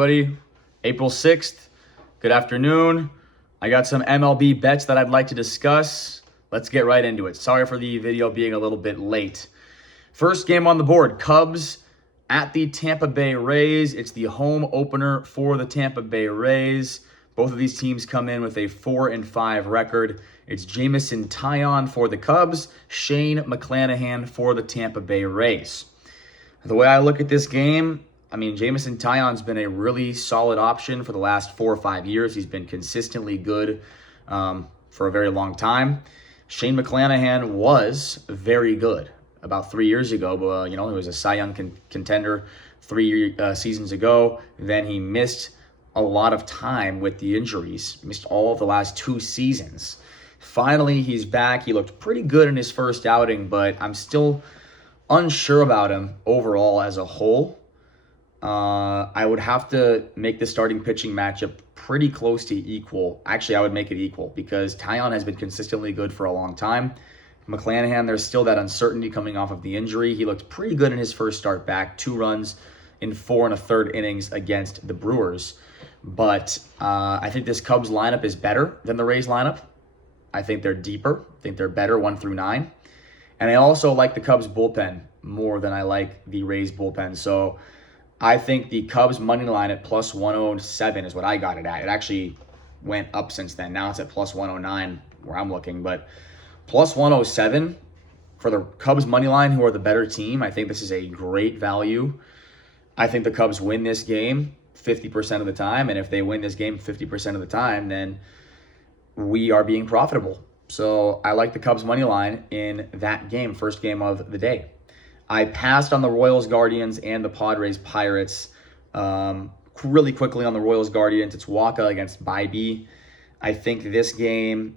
Everybody, April 6th, good afternoon. I got some MLB bets that I'd like to discuss. Let's get right into it. Sorry for the video being a little bit late. First game on the board, Cubs at the Tampa Bay Rays. It's the home opener for the Tampa Bay Rays. Both of these teams come in with a 4-5 record. It's Jameson Taillon for the Cubs, Shane McClanahan for the Tampa Bay Rays. The way I look at this game, Jameson Taillon's been a really solid option for the last 4 or 5 years. He's been consistently good for a very long time. Shane McClanahan was very good about 3 years ago, but he was a Cy Young contender 3 seasons ago. Then he missed a lot of time with the injuries, missed all of the last 2 seasons. Finally, he's back. He looked pretty good in his first outing, but I'm still unsure about him overall as a whole. I would have to make the starting pitching matchup pretty close to equal. Actually, I would make it equal because Taillon has been consistently good for a long time. McClanahan, there's still that uncertainty coming off of the injury. He looked pretty good in his first start back, 2 runs in 4 1/3 innings against the Brewers. But I think this Cubs lineup is better than the Rays lineup. I think they're deeper. I think they're better 1 through 9. And I also like the Cubs bullpen more than I like the Rays bullpen. So I think the Cubs money line at plus 107 is what I got it at. It actually went up since then. Now it's at plus 109 where I'm looking. But plus 107 for the Cubs money line, who are the better team, I think this is a great value. I think the Cubs win this game 50% of the time. And if they win this game 50% of the time, then we are being profitable. So I like the Cubs money line in that game, first game of the day. I passed on the Royals Guardians and the Padres Pirates really quickly on the Royals Guardians. It's Waka against Bybee. I think this game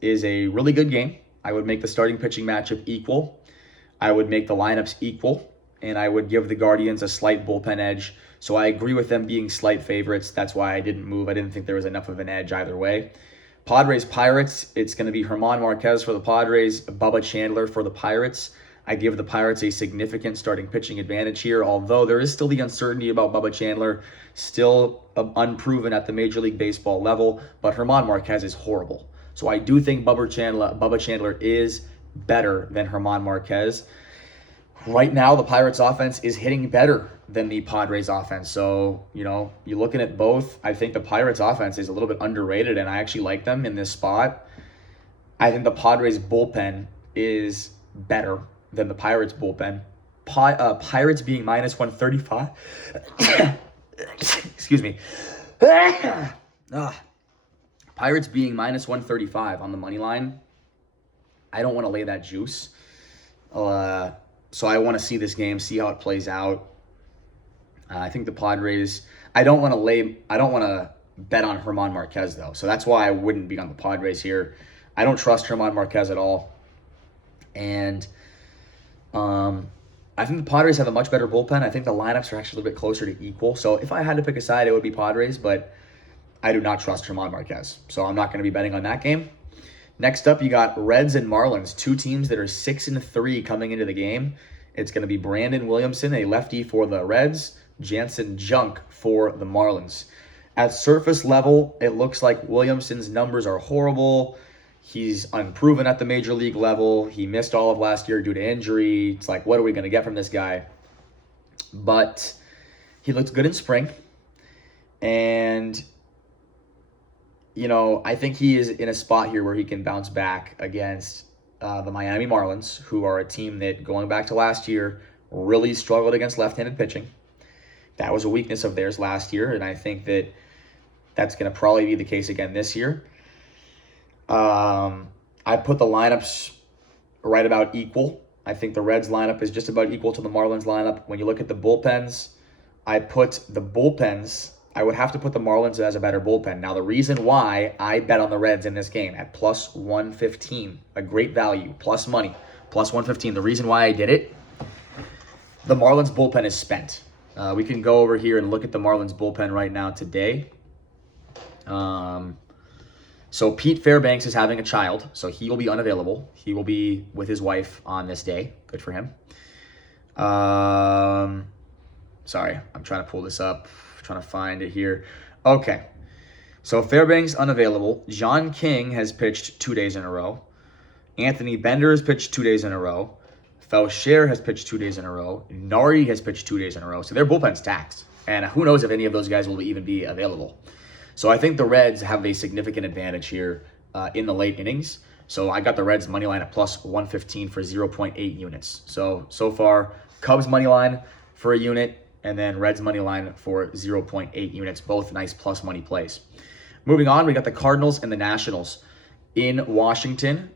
is a really good game. I would make the starting pitching matchup equal. I would make the lineups equal. And I would give the Guardians a slight bullpen edge. So I agree with them being slight favorites. That's why I didn't move. I didn't think there was enough of an edge either way. Padres Pirates, it's going to be German Marquez for the Padres, Bubba Chandler for the Pirates. I give the Pirates a significant starting pitching advantage here, although there is still the uncertainty about Bubba Chandler, still unproven at the Major League Baseball level, but German Marquez is horrible. So I do think Bubba Chandler is better than German Marquez. Right now, the Pirates offense is hitting better than the Padres offense. So, you're looking at both. I think the Pirates offense is a little bit underrated, and I actually like them in this spot. I think the Padres bullpen is better than the Pirates bullpen. Pirates being minus 135. Excuse me. Pirates being minus 135 on the money line. I don't want to lay that juice. So I want to see this game, see how it plays out. I think the Padres, I don't want to bet on German Marquez though. So that's why I wouldn't be on the Padres here. I don't trust German Marquez at all. And I think the Padres have a much better bullpen. I think the lineups are actually a little bit closer to equal. So if I had to pick a side, it would be Padres, but I do not trust German Marquez. So I'm not going to be betting on that game. Next up, you got Reds and Marlins, 2 teams that are 6-3 coming into the game. It's going to be Brandon Williamson, a lefty for the Reds, Jansen Junk for the Marlins. At surface level, it looks like Williamson's numbers are horrible. He's unproven at the major league level. He missed all of last year due to injury. It's like, what are we going to get from this guy? But he looked good in spring. And I think he is in a spot here where he can bounce back against the Miami Marlins, who are a team that, going back to last year, really struggled against left-handed pitching. That was a weakness of theirs last year, and I think that that's going to probably be the case again this year. I put the lineups right about equal. I think the Reds lineup is just about equal to the Marlins lineup. When you look at the bullpens, I would have to put the Marlins as a better bullpen. Now, the reason why I bet on the Reds in this game at plus 115, a great value, plus money, plus 115. The reason why I did it, the Marlins bullpen is spent. We can go over here and look at the Marlins bullpen right now today. So Pete Fairbanks is having a child, so he will be unavailable. He will be with his wife on this day. Good for him. Sorry, I'm trying to pull this up. trying to find it here. Okay. So Fairbanks unavailable. John King has pitched 2 days in a row. Anthony Bender has pitched 2 days in a row. Felshare has pitched 2 days in a row. Nari has pitched 2 days in a row. So their bullpen's taxed. And who knows if any of those guys will even be available. So I think the Reds have a significant advantage here in the late innings. So I got the Reds money line at plus 115 for 0.8 units. So far, Cubs money line for a unit, and then Reds money line for 0.8 units. Both nice plus money plays. Moving on, we got the Cardinals and the Nationals in Washington.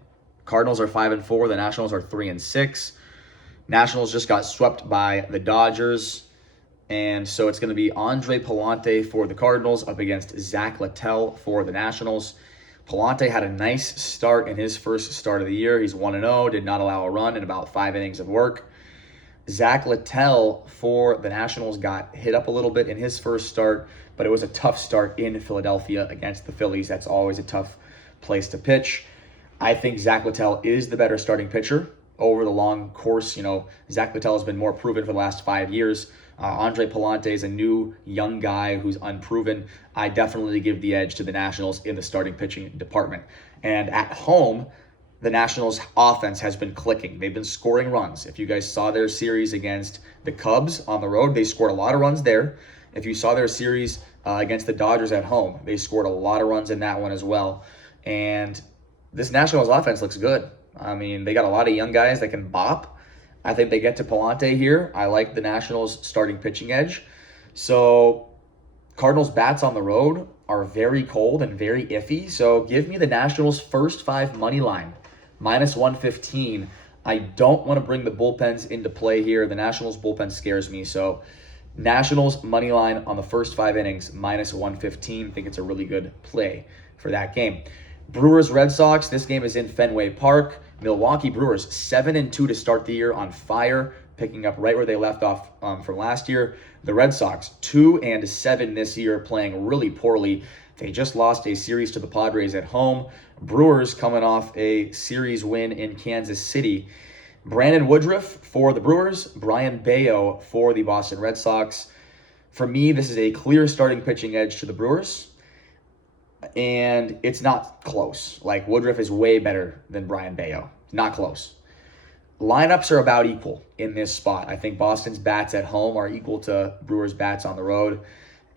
Cardinals are 5-4. The Nationals are 3-6. Nationals just got swept by the Dodgers. And so it's going to be Andre Pallante for the Cardinals up against Zach Littell for the Nationals. Pallante had a nice start in his first start of the year. He's 1-0, did not allow a run in about 5 innings of work. Zach Littell for the Nationals got hit up a little bit in his first start, but it was a tough start in Philadelphia against the Phillies. That's always a tough place to pitch. I think Zach Littell is the better starting pitcher over the long course. Zach Littell has been more proven for the last 5 years. Andre Pallante is a new young guy who's unproven. I definitely give the edge to the Nationals in the starting pitching department. And at home, the Nationals offense has been clicking. They've been scoring runs. If you guys saw their series against the Cubs on the road, they scored a lot of runs there. If you saw their series against the Dodgers at home, they scored a lot of runs in that one as well. And this Nationals offense looks good. I mean, they got a lot of young guys that can bop. I think they get to Pallante here. I like the Nationals starting pitching edge. So Cardinals bats on the road are very cold and very iffy. So give me the Nationals first 5 money line, minus 115. I don't want to bring the bullpens into play here. The Nationals bullpen scares me. So Nationals money line on the first 5 innings, minus 115. I think it's a really good play for that game. Brewers Red Sox. This game is in Fenway Park. Milwaukee Brewers 7-2 to start the year, on fire, picking up right where they left off from last year. The Red Sox 2-7 this year, playing really poorly. They just lost a series to the Padres at home. Brewers coming off a series win in Kansas City. Brandon Woodruff for the Brewers, Brian Bayo for the Boston Red Sox. For me, this is a clear starting pitching edge to the Brewers. And it's not close. Like, Woodruff is way better than Brian Bayo. Not close. Lineups are about equal in this spot. I think Boston's bats at home are equal to Brewers' bats on the road.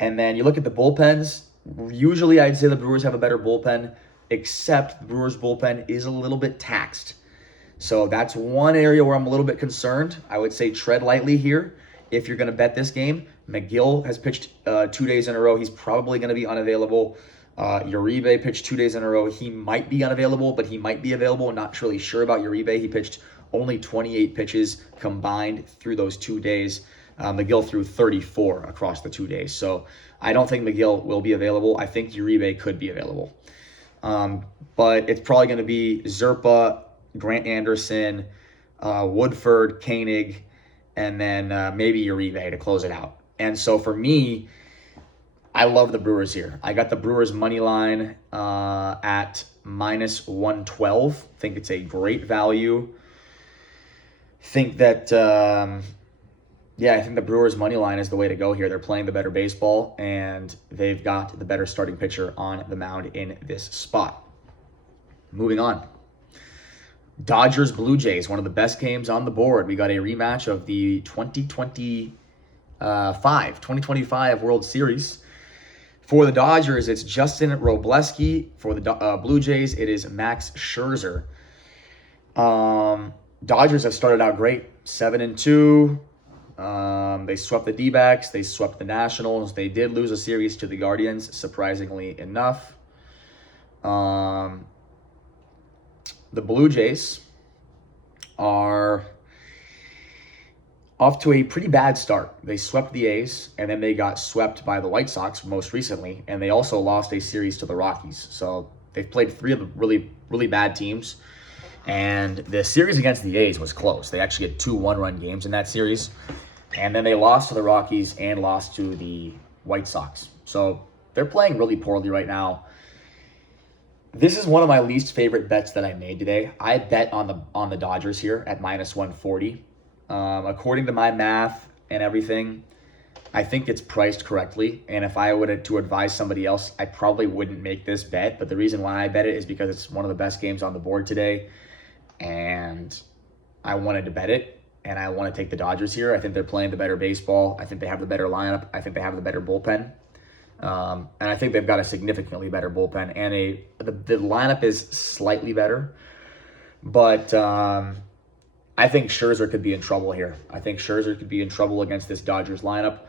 And then you look at the bullpens. Usually I'd say the Brewers have a better bullpen, except the Brewers' bullpen is a little bit taxed. So that's one area where I'm a little bit concerned. I would say tread lightly here if you're going to bet this game. McGill has pitched 2 days in a row. He's probably going to be unavailable. Uribe pitched 2 days in a row. He might be unavailable, but he might be available. Not really sure about Uribe. He pitched only 28 pitches combined through those 2 days. McGill threw 34 across the 2 days. So I don't think McGill will be available. I think Uribe could be available. But it's probably going to be Zerpa, Grant Anderson, Woodford, Koenig, and then maybe Uribe to close it out. And so for me, I love the Brewers here. I got the Brewers money line at minus 112. Think it's a great value. Think that, I think the Brewers money line is the way to go here. They're playing the better baseball, and they've got the better starting pitcher on the mound in this spot. Moving on. Dodgers Blue Jays, one of the best games on the board. We got a rematch of the 2025 World Series. For the Dodgers, it's Justin Robleski. For the Blue Jays, it is Max Scherzer. Dodgers have started out great, 7-2. They swept the D-backs. They swept the Nationals. They did lose a series to the Guardians, surprisingly enough. The Blue Jays are off to a pretty bad start. They swept the A's, and then they got swept by the White Sox most recently, and they also lost a series to the Rockies. So they've played 3 of the really, really bad teams, and the series against the A's was close. They actually had 2 one-run games in that series, and then they lost to the Rockies and lost to the White Sox. So they're playing really poorly right now. This is one of my least favorite bets that I made today. I bet on the Dodgers here at minus 140. According to my math and everything, I think it's priced correctly, and if I were to advise somebody else, I probably wouldn't make this bet. But the reason why I bet it is because it's one of the best games on the board today, and I wanted to bet it, and I want to take the Dodgers here. I think they're playing the better baseball. I think they have the better lineup. I think they have the better bullpen. And I think they've got a significantly better bullpen, and the lineup is slightly better. But I think Scherzer could be in trouble here. I think Scherzer could be in trouble against this Dodgers lineup.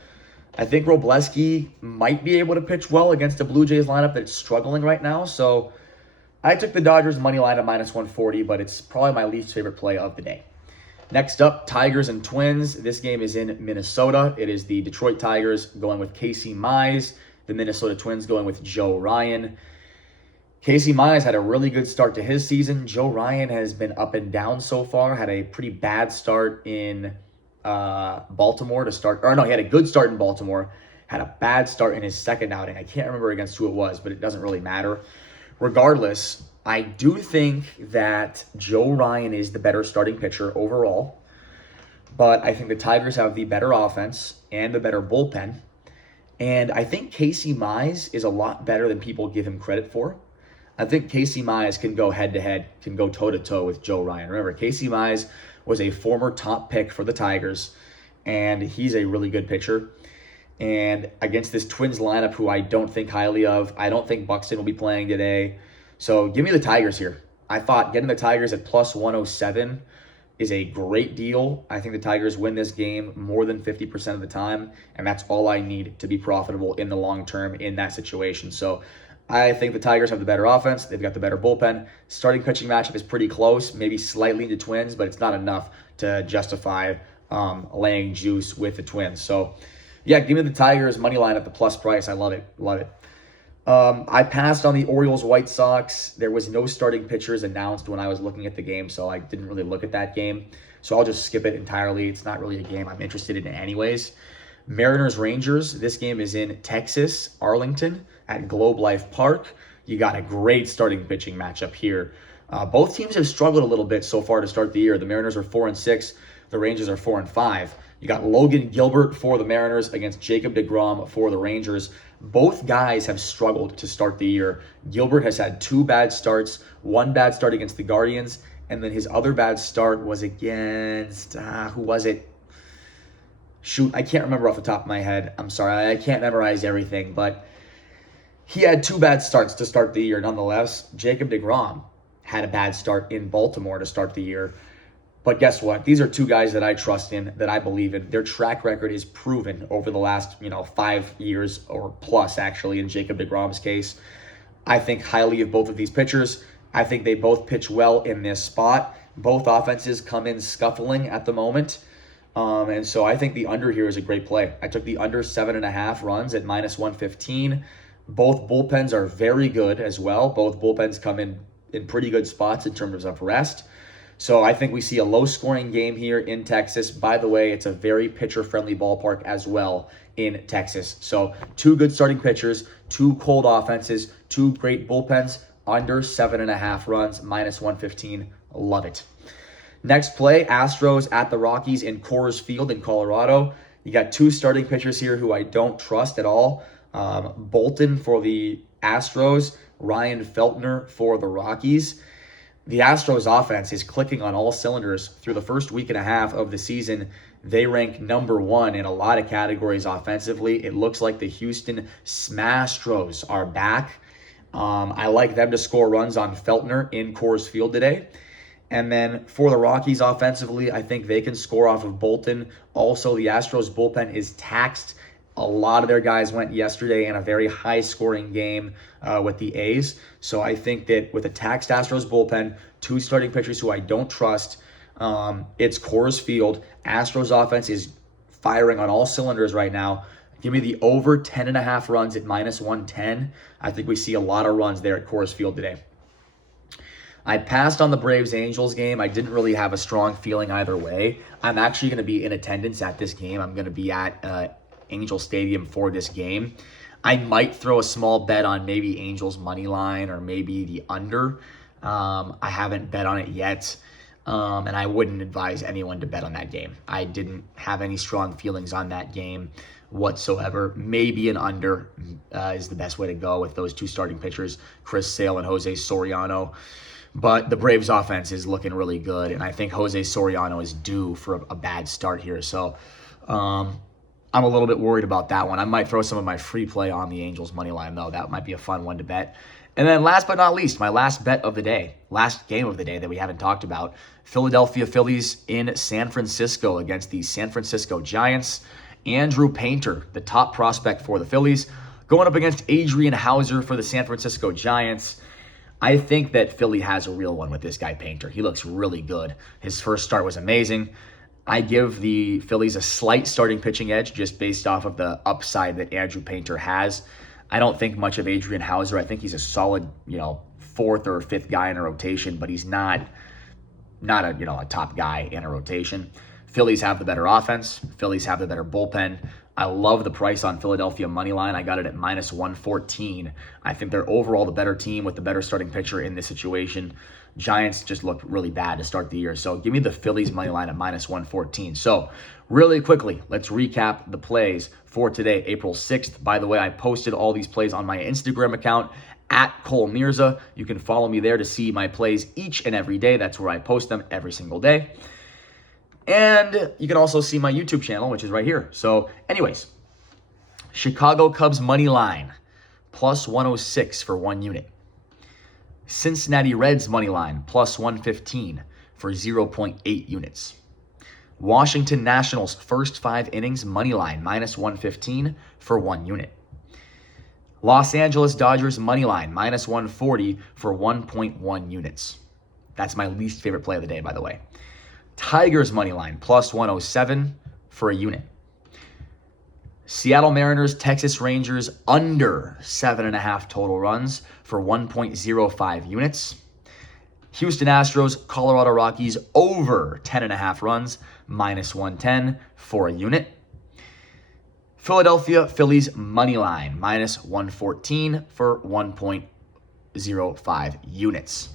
I think Robleski might be able to pitch well against a Blue Jays lineup that's struggling right now. So I took the Dodgers money line at -140, but it's probably my least favorite play of the day. Next up, Tigers and Twins. This game is in Minnesota. It is the Detroit Tigers going with Casey Mize, the Minnesota Twins going with Joe Ryan. Casey Mize had a really good start to his season. Joe Ryan has been up and down so far. Had a pretty bad start in Baltimore to start. Or no, he had a good start in Baltimore. Had a bad start in his second outing. I can't remember against who it was, but it doesn't really matter. Regardless, I do think that Joe Ryan is the better starting pitcher overall. But I think the Tigers have the better offense and the better bullpen. And I think Casey Mize is a lot better than people give him credit for. I think Casey Mize can go head-to-head, can go toe-to-toe with Joe Ryan. Remember, Casey Mize was a former top pick for the Tigers, and he's a really good pitcher. And against this Twins lineup, who I don't think highly of, I don't think Buxton will be playing today. So give me the Tigers here. I thought getting the Tigers at +107 is a great deal. I think the Tigers win this game more than 50% of the time, and that's all I need to be profitable in the long term in that situation. So I think the Tigers have the better offense. They've got the better bullpen. Starting pitching matchup is pretty close, maybe slightly into Twins, but it's not enough to justify laying juice with the Twins. So, yeah, give me the Tigers money line at the plus price. I love it. Love it. I passed on the Orioles-White Sox. There was no starting pitchers announced when I was looking at the game, so I didn't really look at that game. So I'll just skip it entirely. It's not really a game I'm interested in anyways. Mariners-Rangers. This game is in Texas, Arlington, at Globe Life Park. You got a great starting pitching matchup here. Both teams have struggled a little bit so far to start the year. The Mariners are 4-6. The Rangers are 4-5. You got Logan Gilbert for the Mariners against Jacob deGrom for the Rangers. Both guys have struggled to start the year. Gilbert has had 2 bad starts, 1 bad start against the Guardians, and then his other bad start was against, who was it? Shoot, I can't remember off the top of my head. I'm sorry, I can't memorize everything, but he had 2 bad starts to start the year nonetheless. Jacob deGrom had a bad start in Baltimore to start the year. But guess what? These are 2 guys that I trust in, that I believe in. Their track record is proven over the last, 5 years or plus, actually, in Jacob deGrom's case. I think highly of both of these pitchers. I think they both pitch well in this spot. Both offenses come in scuffling at the moment. And so I think the under here is a great play. I took the under 7.5 runs at -115. Both bullpens are very good as well. Both bullpens come in pretty good spots in terms of rest. So I think we see a low-scoring game here in Texas. By the way, it's a very pitcher-friendly ballpark as well in Texas. So 2 good starting pitchers, 2 cold offenses, 2 great bullpens, under 7.5 runs, -115. Love it. Next play, Astros at the Rockies in Coors Field in Colorado. You got 2 starting pitchers here who I don't trust at all. Bolton for the Astros, Ryan Feltner for the Rockies. The Astros offense is clicking on all cylinders. Through the first week and a half of the season, they rank number 1 in a lot of categories offensively. It looks like the Houston Smastros are back. I like them to score runs on Feltner in Coors Field today. And then for the Rockies offensively, I think they can score off of Bolton. Also, the Astros bullpen is taxed. A lot of their guys went yesterday in a very high-scoring game with the A's. So I think that with a taxed Astros bullpen, 2 starting pitchers who I don't trust, it's Coors Field. Astros offense is firing on all cylinders right now. Give me the over 10.5 runs at -110. I think we see a lot of runs there at Coors Field today. I passed on the Braves-Angels game. I didn't really have a strong feeling either way. I'm actually going to be in attendance at this game. I'm going to be at Angel Stadium for this game. I might throw a small bet on maybe Angels money line or maybe the under. I haven't bet on it yet, and I wouldn't advise anyone to bet on that game. I didn't have any strong feelings on that game. whatsoever. Maybe an under is the best way to go with those two starting pitchers, Chris Sale and Jose Soriano. But the Braves offense is looking really good, and I think Jose Soriano is due for a bad start here. So I'm a little bit worried about that one. I might throw some of my free play on the Angels money line, though. That might be a fun one to bet. And then last but not least, my last bet of the day, last game of the day that we haven't talked about, Philadelphia Phillies in San Francisco against the San Francisco Giants. Andrew Painter, the top prospect for the Phillies, going up against Adrian Hauser for the San Francisco Giants. I think that Philly has a real one with this guy, Painter. He looks really good. His first start was amazing. I give the Phillies a slight starting pitching edge just based off of the upside that Andrew Painter has. I don't think much of Adrian Hauser. I think he's a solid, fourth or fifth guy in a rotation, but he's not a top guy in a rotation. Phillies have the better offense. Phillies have the better bullpen. I love the price on Philadelphia money line. I got it at minus 114. I think they're overall the better team with the better starting pitcher in this situation. Giants just looked really bad to start the year. So give me the Phillies money line at minus 114. So really quickly, let's recap the plays for today, April 6th. By the way, I posted all these plays on my Instagram account at Cole Mirza. You can follow me there to see my plays each and every day. That's where I post them every single day. And you can also see my YouTube channel, which is right here. So anyways, Chicago Cubs money line, plus 106 for 1 unit. Cincinnati Reds money line, plus 115 for 0.8 units. Washington Nationals first 5 innings money line, minus 115 for 1 unit. Los Angeles Dodgers money line, minus 140 for 1.1 units. That's my least favorite play of the day, by the way. Tigers money line, plus 107 for a unit. Seattle Mariners, Texas Rangers, under 7.5 total runs for 1.05 units. Houston Astros, Colorado Rockies, over 10.5 runs, minus 110 for a unit. Philadelphia Phillies money line, minus 114 for 1.05 units.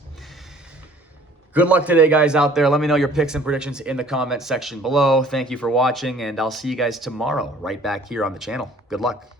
Good luck today, guys, out there. Let me know your picks and predictions in the comment section below. Thank you for watching, and I'll see you guys tomorrow right back here on the channel. Good luck.